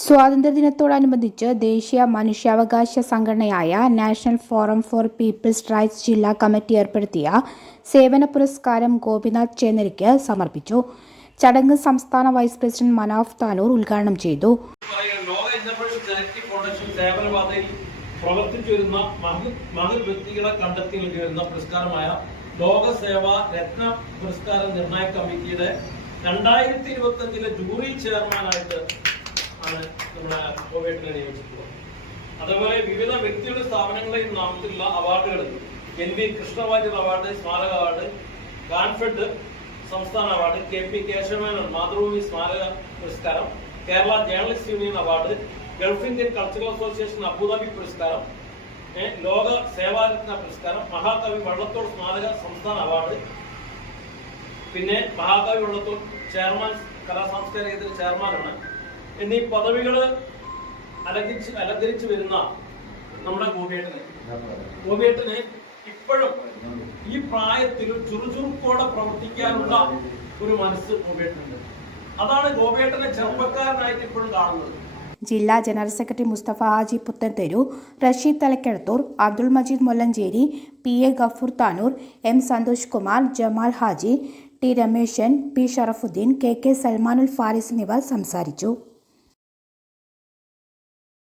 സ്വാതന്ത്ര്യദിനത്തോടനുബന്ധിച്ച് ദേശീയ മനുഷ്യാവകാശ സംഘടനയായ national forum for people's rights ജില്ലാ കമ്മിറ്റി ഏർപ്പെടുത്തിയ സേവന പുരസ്കാരം ഗോപിനാഥ് ചേന്നരിക്ക് സമർപ്പിച്ചു. ചടങ്ങ് സംസ്ഥാന വൈസ് പ്രസിഡന്റ് മനാഫ് താനൂർ ഉദ്ഘാടനം ചെയ്തു. കമ്മിറ്റിയുടെ രണ്ടായിരത്തി ഇരുപത്തി അഞ്ചിലെ ജൂറി ചെയർമാനായിട്ട് ആണ് നമ്മുടെ കോവേട്ടിനെ നിയമിച്ചിട്ടുള്ളത് അതേപോലെ വിവിധ വ്യക്തിയുടെ സ്ഥാപനങ്ങളുടെയും നാമത്തിലുള്ള അവാർഡുകൾ എൻ വി കൃഷ്ണവാര്യർ അവാർഡ് സ്മാരക അവാർഡ് ഗാൻഫെഡ് സംസ്ഥാന award K P Kesavamenon Mathrubhumi സ്മാരക പുരസ്കാരം Kerala journalist union award gulf Indian cultural association Abu Dhabi പുരസ്കാരം ലോക സേവാരത്ന പുരസ്കാരം മഹാകവി വള്ളത്തോൾ സ്മാരക സംസ്ഥാന അവാർഡ് പിന്നെ മഹാകവി വള്ളത്തോൾ ചെയർമാൻ കലാ സാംസ്കാരിക ചെയർമാനാണ് എന്നീ പദവികൾ അലങ്കരിച്ച് അലങ്കരിച്ച് വരുന്ന നമ്മുടെ ഗോപിയേട്ടനെ. ഗോപിയേട്ടന് ഇപ്പോഴും ഈ പ്രായത്തിൽ ചുറുചുറുക്കോടെ പ്രവർത്തിക്കാനുള്ള ഒരു മനസ്സ് ഗോപിയേട്ടനുണ്ട്. അതാണ് ഗോപിയേട്ടനെ ചെറുപ്പക്കാരനായിട്ട് ഇപ്പോഴും കാണുന്നത്. ജില്ലാ general secretary Mustafa Haji Puthantheru Rasheed Thalakkadathur Abdul Majeed Mollancheri P A Gafoor Tanur M Santhosh Kumar Jamal Haji T Rameshan P Sharafuddin K K Salmanul Faris എന്നിവർ സംസാരിച്ചു.